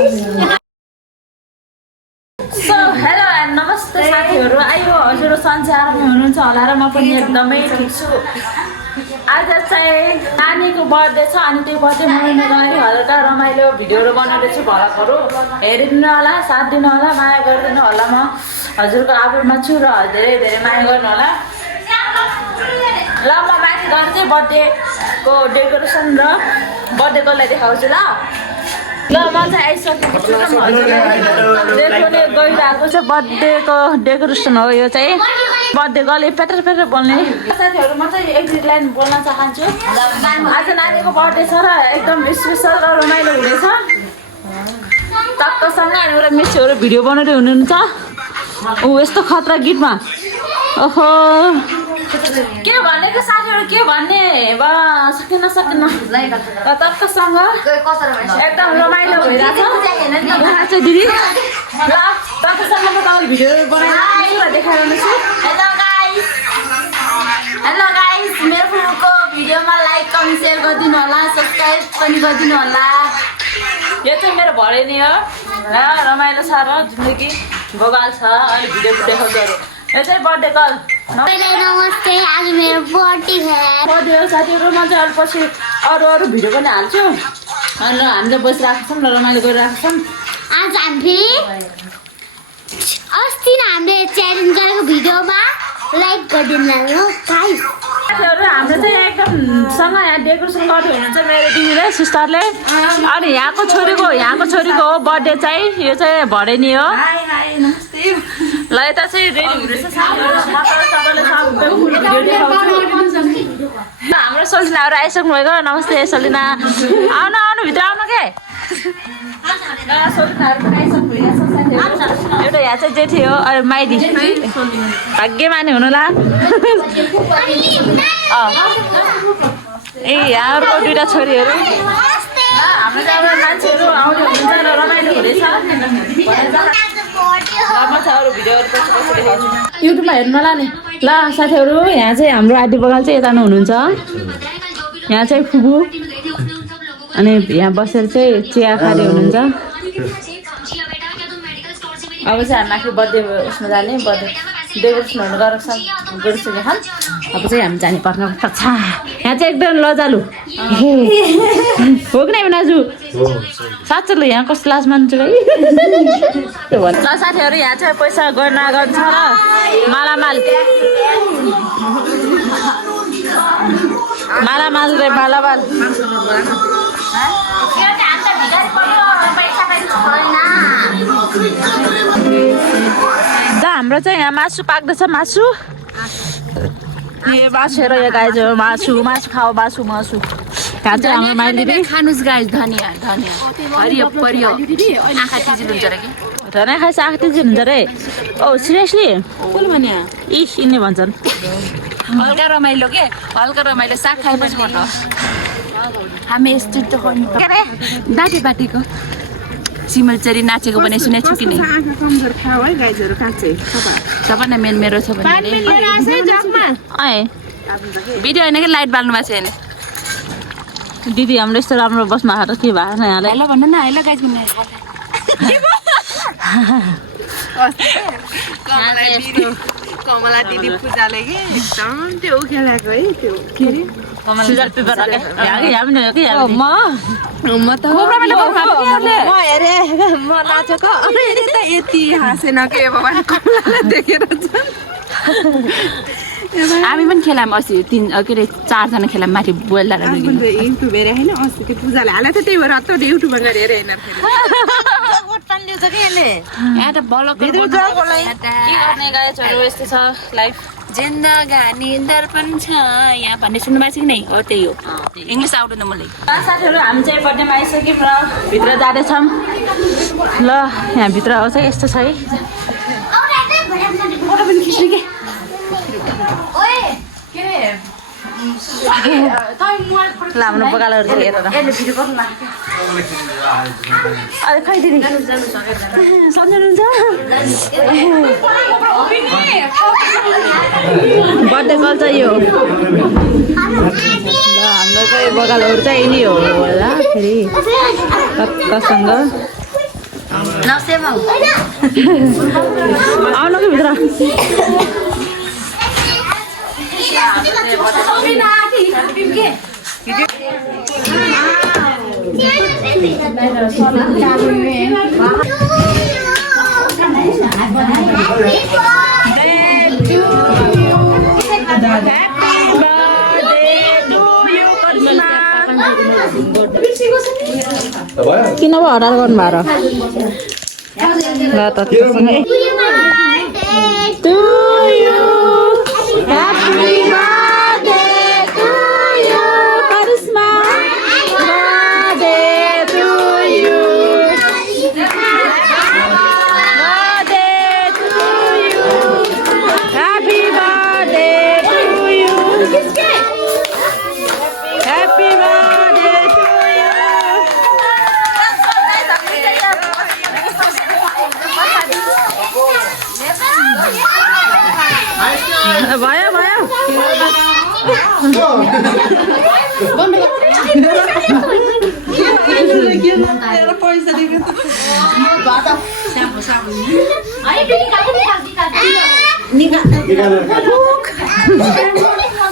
So hello and नमस्ते साथीहरू आइयो हजुर सन्चै आरामै हुनुहुन्छ होला र म पनि एकदमै ठिक छु आज चाहिँ नानीको बर्थडे छ अनि त्यो बर्थडे मनाउन गएँ होला त रमाइलो भिडियोहरू बनाउँदैछु भलकहरू हेरिदिनु होला साथ दिनु होला माया गरिदिनु होला म हजुरको आभारमा छु र धेरै धेरै माया गर्नु होला ल म माथि गएर चाहिँ बर्थडेको डेकोरेसन र बर्थडेकोलाई देखाउँछु ल म चाहिँ आइसकेको छु र हजुरलाई गइरहेको छ बर्थडेको डेकोरेसन हो यो चाहिँ बर्थडे गर्ल पेटर पेटर बोल्ने साथीहरू म चाहिँ एक दुई लाइन बोल्न चाहन्छु आज नानीको बर्थडे छ र एकदम स्पेसल र रमाइलो हुनेछ टक्कसँग एउटा मिसहरू भिडियो बनाउँदै हुनुहुन्छ ऊ यस्तो खतरा गीतमा ओहो के भन्ने त साथीहरू के भन्ने सकेन टक्कसँग एकदम रमाइलो भइरहेछ दिदी ल टक्कसँग म तपाईँले भिडियो बनाएर देखाइरहनु छु हेलो गाइस मेरो फुलको भिडियोमा लाइक कमेन्ट सेयर गरिदिनु होला सब्स्क्राइब पनि गरिदिनु होला यो चाहिँ मेरो भरेनी हो र रमाइलो छ र जिन्दगी बगाल छ अहिले भिडियो देखाउँछहरू यो चाहिँ बर्थडे कल नमस्ते आज मेरो बर्थडे बर्थडे हो साथीहरू म चाहिँ अरू पछि अरू भिडियो पनि हाल्छु अनि हामीले बसिरहेको छौँ र रमाइलो गरिरहेको छौँ आज हामी अस्ति नै हामीले च्यालेन्ज गरेको भिडियोमा लाइक गरिदिनु होला गाइस साथीहरू हाम्रो चाहिँ एकदम सँग यहाँ डेकोरेसन गर्दै हुनुहुन्छ मेरो दिदीले सिस्टरले अनि यहाँको छोरीको हो बर्थडे चाहिँ यो चाहिँ भरेनी हो ल यता चाहिँ रेडी हुँदैछ हाम्रो सलिनाहरू आइसक्नु भएको नमस्ते सलिना आउनु भित्र आउनु के सलिनाहरू पनि आइसक्नु भएको एउटा यहाँ चाहिँ जेठी हो अरे माइली भाग्यमानी हुनुला ए यहाँहरूको दुईवटा छोरीहरू हाम्रो चाहिँ अब मान्छेहरू आउने हुनुहुन्छ र रमाइलो हुँदैछ युट्युबमा हेर्नु होला नि ल साथीहरू यहाँ चाहिँ हाम्रो आदि बगाल चाहिँ यता हुनुहुन्छ यहाँ चाहिँ फुबु अनि यहाँ बसेर चाहिँ चिया खाँदै हुनुहुन्छ अब चाहिँ हामी माथि बर्थडे उसमा जाने बर्थडे डेकोरेसनहरू गरिसकेका छौँ अब चाहिँ हामी जाने पर्छ यहाँ चाहिँ एकदम लजालु हो कि नै नाजु साँच्चै ल यहाँ कस्तो लाज मान्छु भाइ त्यो भन्छ ल साथीहरू यहाँ चाहिँ पैसा गर्न गर्छ र मालामाल रे मालामाल हाम्रो चाहिँ यहाँ मासु पाक्दैछ मासु मासु हेर यो गाई जो मासु खाऊ मासु यहाँ चाहिँ हाम्रो माइलीले खानुस् गाइस धनिया हरियो परियो आँखा तिजिल हुन्छ र कि धनिया खाएछ आँखा तिजिल हुन्छ रे ओ सिरियसली कसले भन्यो इस यिनले भन्छन् हल्का रमाइलो के हल्का रमाइलो साग खाएपछि पर्छ हामी यस्तो त गर्नु के रे बाटीको सिमलचरी नाचेको भने सुनेको छु कि नै सबैलाई मेरो छ भने भिडियो होइन कि लाइट बाल्नु भएको छ हेर्ने दिदी हाम्रो यस्तो राम्रो बस्नु आएको के भएको छ यहाँलाई ल भन्नु न ल गाइस भन्नु कमला दिदी पूजाले के एकदम त्यो खेलाएको है त्यो के रे सिजर पेपर म म हेरे म नाचेको यति हाँसेन के भगवान् कमलालाई देखेर हामी पनि खेलाम अस्ति के अरे 4 जना खेलाम माथि बोल्दा युट्युब हेरे होइन अस्ति त्यो पूजाले हाले त त्यही भएर अत्त युट्युब गरेर हेरे होइन यहाँ त बलक के गर्ने गाइजहरू यस्तो छ लाइफ जिन्दगानी दर्पण छ यहाँ भन्ने सुन्नु भएको छ कि नै हो त्यही हो इङ्ग्लिस आउँदैन मलाई साथीहरू हामी चाहिँ बर्थडेमा आइसक्यौँ र भित्र जाँदैछौँ ल यहाँ भित्र आउँछ यस्तो छ है ल हाम्रो बगालहरू चाहिँ हेरेर अहिले खै दिदी सम्झनुहुन्छ बर्थडे कल चाहिँ यो ल हाम्रो चाहिँ बगालहरू चाहिँ यिनी हो होला फेरि कसँग नसेमा आउनु कि भित्र किन पो हरार गर्नु भयो र ल त त्यससँगै भयो भयो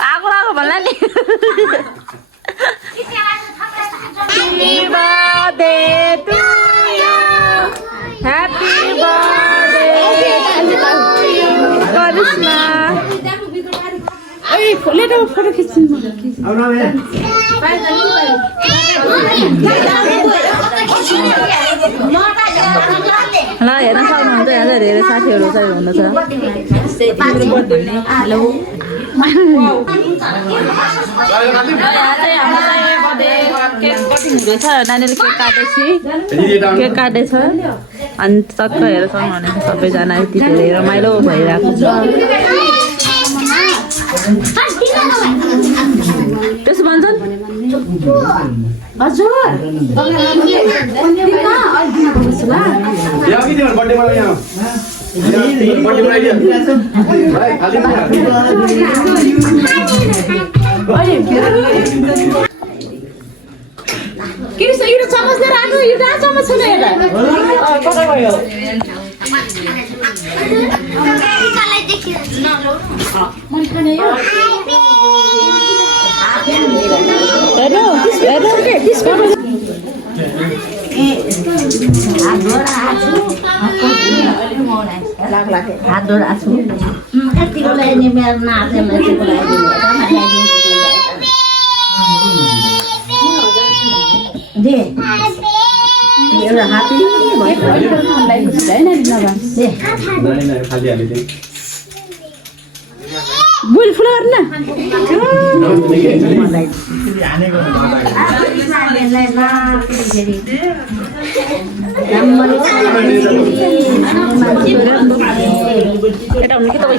आगो आगो भन्ला नि Happy birthday to you, Karisma. Hey, let us photo खिच्नु ल हेर्न सक्नुहुन्छ यहाँ चाहिँ धेरै साथीहरू चाहिँ हुनुहुन्छ हेलो केक कटिङ हुँदैछ नानीले केक काटेछ अनि टक्क हेर्छौँ भनेको सबैजना यति धेरै रमाइलो भइरहेको छ त्यसो भन्छन् हजुर किन यो चमच लिएर आएको यो कहाँ चमच छैन एउटा कता गयो हात धोरा छु यतिको लागि नि मेरो नाथे मान्छेको लागि दे एउटा हात बुल फुल गर्न এটা অন্য কি তবে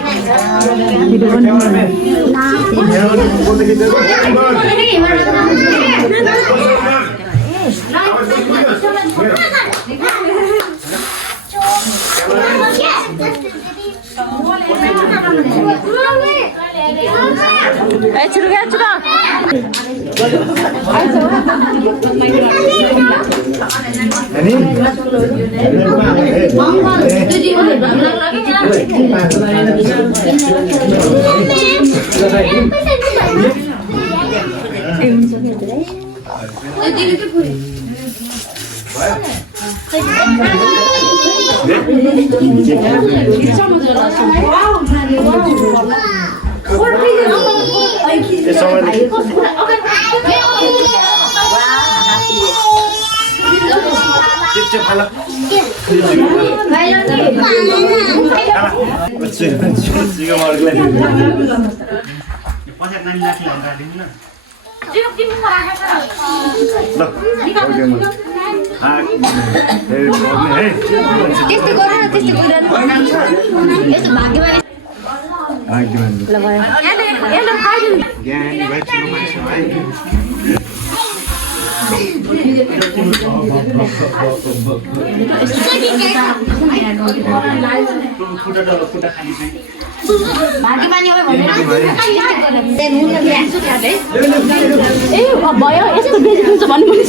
भयो यस्तो बेसी हुन्छ भन्नु पनि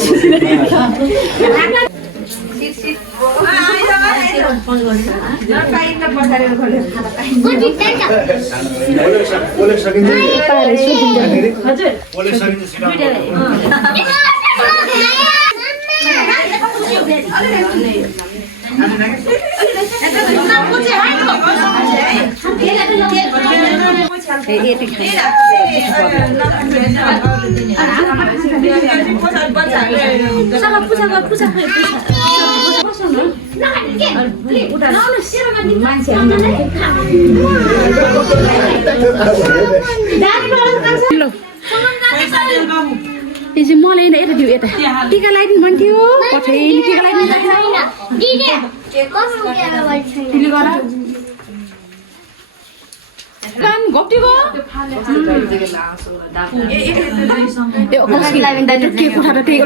मलाई यता दियो यता टिका लगाइदिनु भन्थ्यो पठाइले टिका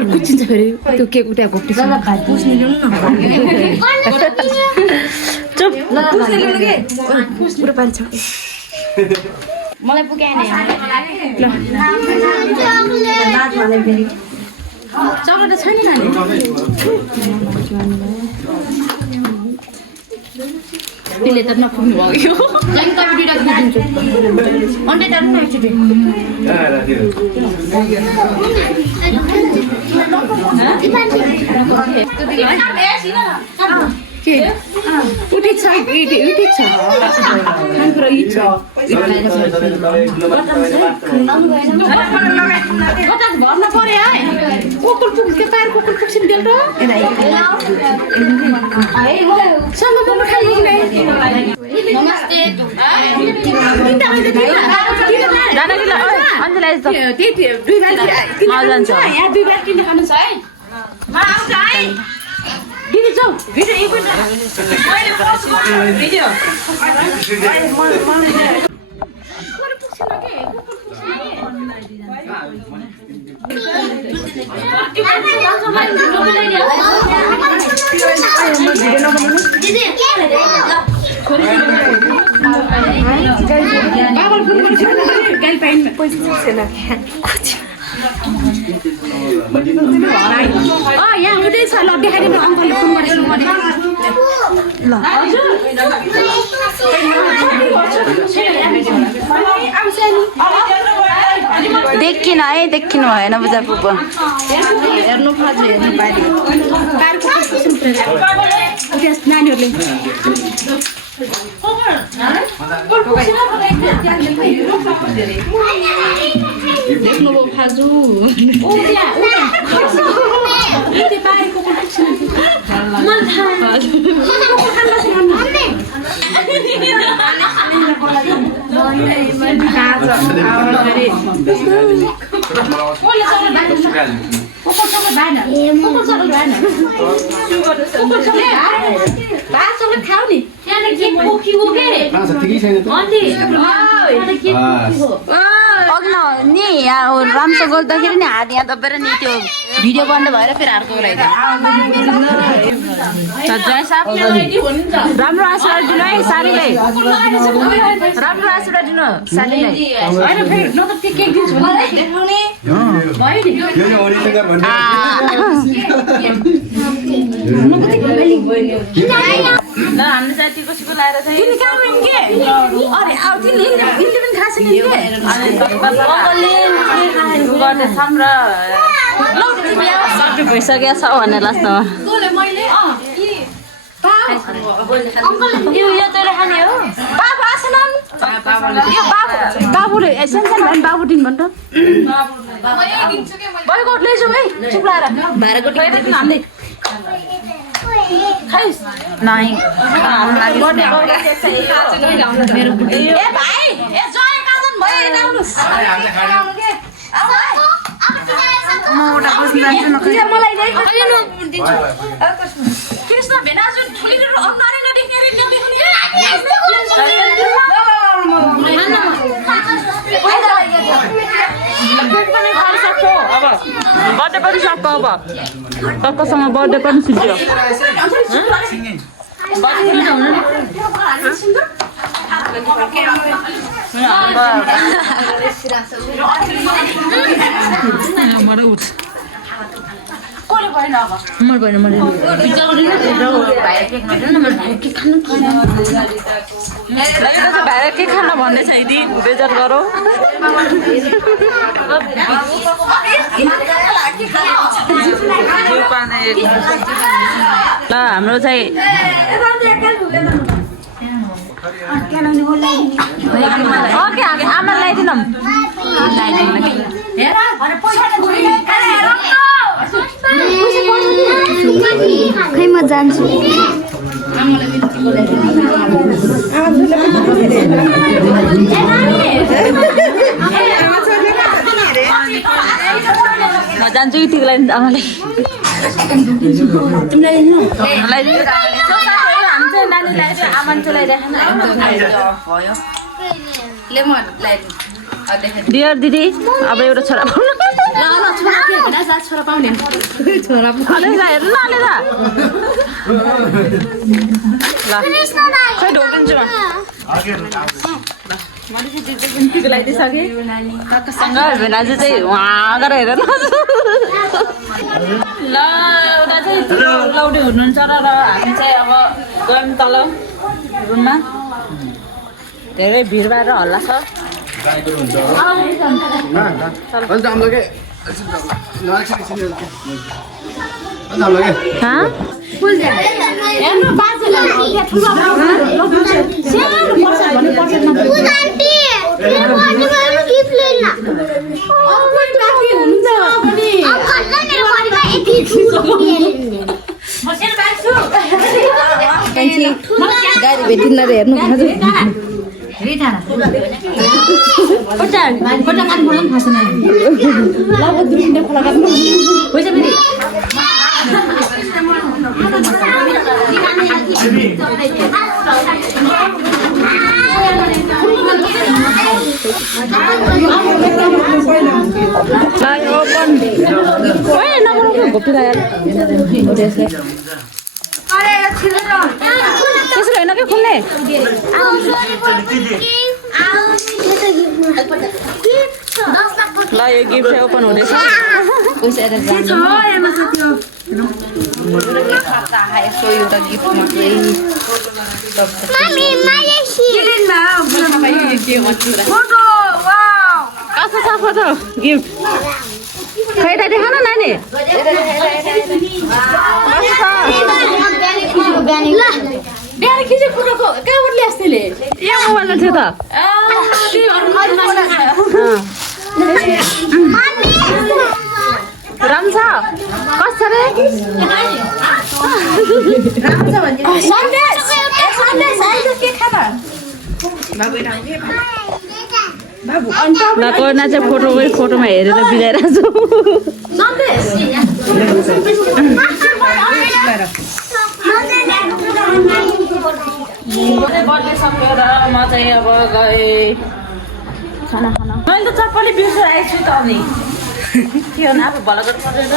कुचिन्छ फेरि त्यो केक उठा घोप्टी मलाई पुग्याएन चक्लेट छैन नानी त्यसले त नपुग्नु भयो अन्डे डाल्नु न एकचोटि के उठेछ उठेछ हाम्रो इ छ कता भर्न पर्यो है कोकुल पुग्छ के पार कोकुल पुग्छ नि देल र सँग म खाइ नै नमस्ते जाने कि ल अन्जली आइज त त्यति दुई बार जान्छ यहाँ दुई बार किन खानु छ है म आउँछ है दिदी जाऊ भिडियो एक मिनेट भिडियो यहाँ उठेछ ल देखाइदिनु अङ्कलले फोन गरेको देखिन है देखिनु भएन बुझा पुग्यो हेर्नु खोज नानीहरूले देख्नुभयो फाजु नि यहाँ राम्रोसँग गर्दाखेरि नि हात यहाँ दबेर नि त्यो भिडियो बन्द भएर फेरि अर्को रहेछ राम्रो आशीर्वाद दिनु है सालीलाई राम्रो आशीर्वाद दिनु सालीलाई ल हाम्रो जाति कसैको लाएर चाहिँ गर्दैछौँ र सक्ने भइसकेको छ भनेर लास्टमा बाबुले सानो भयो बाबु दिन भन् त बैगोट लैजाउँ है चुक्लाएर भाडाको टिकट हाल्दै खाइस् नाइ मेरो बुढी ए भाइ ए जय काजन भयो आउनुस् मलाई कृष्ण भेनाजु ठुलिलो अनुहारै नदेख्ने रे बर्थडे पनि सक्छ अब टक्कसँग बर्थडे पनि सिद्धियो भाइ के खान भन्ने छ यदि बेजत गरौ ल हाम्रो चाहिँ आमा ल्याइदिनौँ खै म जान्छु म जान्छु यतिको लागि आमाले डियर दिदी अब एउटा छोरा पाउने लगाइदिइसकेँ काकासँग भेनाजु चाहिँ उहाँ गरेर हेर ल एउटा चाहिँ लौडे हुनुहुन्छ र हामी चाहिँ अब गयौँ तल रुममा धेरै भिडभाड र हल्ला छ गाडी भेटिन्न रे हेर्नु त्यसरी होइन कि खुल्ने ल यो गिफ्ट चाहिँ ओपन हुँदैछ कस्तो छ फोटो गिफ्ट खै त देखा न नानी बिहान खिचे फोटोको कहाँबाट ल्यास् तैँले यहाँ मोबाइलमा थियो त राम्रो छ कस्तो रे कोरोना चाहिँ फोटोमा हेरेर बिगाइरहेको बर्थडे सकेर म चाहिँ अब गएँ खाना खाना मैले त चप्पलै बिर्सेर आएको छु त अनि त्यो अब भलागत परेर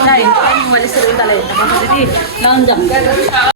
चाहिन्छ मैले यसरी उतालाई हेर्नु पर्छ दिदी ल हुन्छ